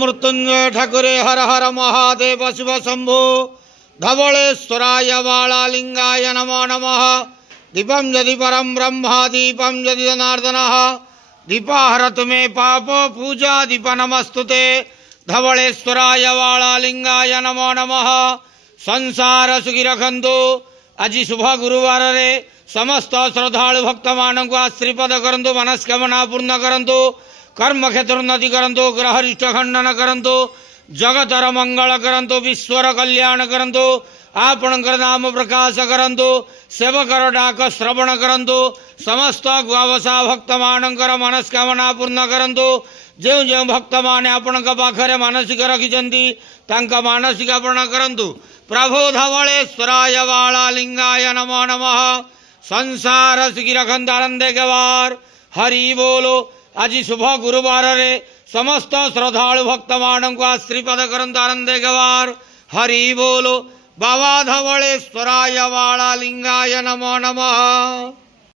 मृत्युंजय ठाकुरे हर हर महादेव शिव शंभो धवलेश्वराय बालालिंगाय नमो नमः। दीपं यदि परं ब्रह्म दीपं यदि जनार्दनः दीपाहरतु मे पाप पूजा दीप नमस्तुते। धवलेश्वराय बालालिंगाय नमो नमः। संसार सुखी रखंतु। आज शुभ गुरुवार रे समस्त श्रद्धालु भक्त मान को आश्रीपद करंतु, मनस्कामना पूर्ण करंतु, कर्म क्षेत्र उन्नति करंतु, ग्रहरिष्ट खंडन करंतु, जगतर मंगल करंतु, विश्वर कल्याण करंतु, आपणकर नाम प्रकाश करंतु, सेवकर डाक श्रवण करंतु, समस्त गुआवसा भक्त मानकर मनस्कामना पूर्ण करंतु। जो जो भक्त माने आपण पाखरे मानसिक रखिछंती तांका मानसिक पूर्ण करंतु। प्रभु धवलेश्वराय बालालिंगाय नमो नमः। संसार सुखी रखंतु आनंदे गवार। हरि बोलो। आज शुभ गुरुवार रे समस्त श्रद्धालु भक्त मान को आश्रीपद करंतु आनंदे गवार। हरि बोलो। बाबा धवलेश्वराय बालालिंगाय नमो नमः।